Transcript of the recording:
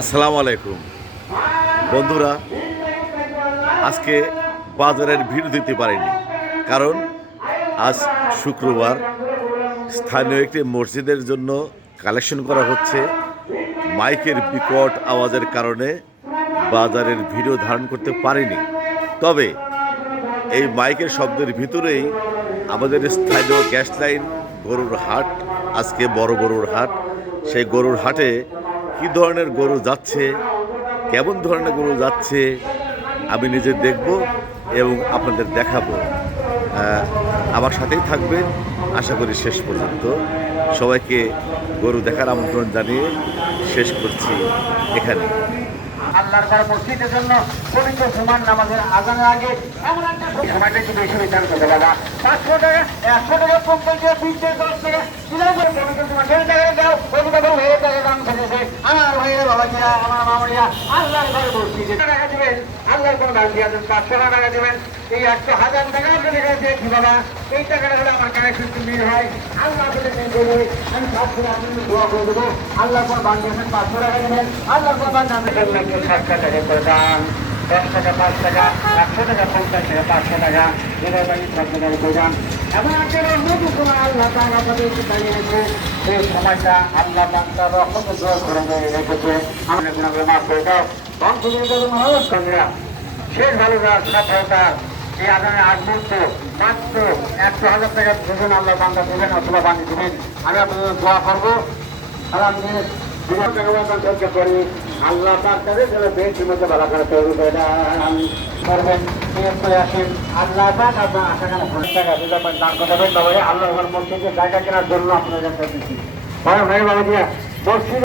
আসসালামু আলাইকুম বন্ধুরা, আজকে বাজারের ভিড় দিতে পারিনি, কারণ আজ শুক্রবার। স্থানীয় একটি মসজিদের জন্য কালেকশন করা হচ্ছে। মাইকের বিকট আওয়াজের কারণে বাজারের ভিড়ও ধারণ করতে পারিনি। তবে এই মাইকের শব্দের ভিতরেই আমাদের স্থানীয় গ্যাস লাইন গরুর হাট, আজকে বড় গরুর হাট। সেই গরুর হাটে কী ধরনের গরু যাচ্ছে, কেমন ধরনের গরু যাচ্ছে আমি নিজে দেখব এবং আপনাদের দেখাবো। আমার সাথেই থাকবেন, আশা করি শেষ পর্যন্ত। সবাইকে গরু দেখার আমন্ত্রণ জানিয়ে শেষ করছি এখানে। আল্লাহর ঘর মসজিদের জন্য পবিত্র জুমার নামাজের আজানের আগে এমন একটা সময়টা একটু বেশি বিধান করতে পারা 500 টাকা 100 টাকা 50 টাকা 20 টাকা 10 টাকা দিলাম করে পবিত্র জুমার সেই টাকা দাও ওই টাকা হয়ে টাকা দাম ফেলেছে আমার ভাইয়েরা বাবাজিরা আমার মামুনিরা আল্লাহর ঘর মসজিদে টাকা দিবেন। আল্লাহর ঘর দান দিয়ে 500 টাকা দিবেন। এই 100,000 টাকা আপনাদের কাছে কি বাবা এই টাকাটা হলে আমার কানেকশন মিল হয়। আল্লাহ বলে বলি আমি 500 টাকা দোয়া করে দেবো। আল্লাহর ঘর বান দিয়েছেন 500 টাকা দিবেন। আল্লাহর ঘর বান নামে 7 টাকা করে দান 10 টাকা 5 টাকা 100 টাকা 50 টাকা 500 টাকা এবার বাড়ি 7 টাকা করে দান। এমন একটা নতুন সময় আল্লাহ তাআলা আপনাদের দাঁড়িয়েছে। এই সময়টা আল্লাহ তাআলা রহমত দোয়া করে রেখেছে। আমরা গুনাহগুলো মাফ করে দাও। শেষ ভালোবাসার সফলতা এই আগামী 8 মুহূর্ত মাত্র 100,000 টাকা দেবেন। আল্লাহ বান্দা দেবেন অথবা বানিয়ে দেবেন। আমি আপনাদের দোয়া করবো। করি আল্লাহ তাদের যেন বেশির মধ্যে ভালো করে তৈরি করবেন করে আসেন। আল্লাহ আপনার আশা কেন টাকা দান করবেন বাবা। আল্লাহ মসজিদের জায়গা কেনার জন্য আপনাদের কাছে দিচ্ছি। বাবা মসজিদ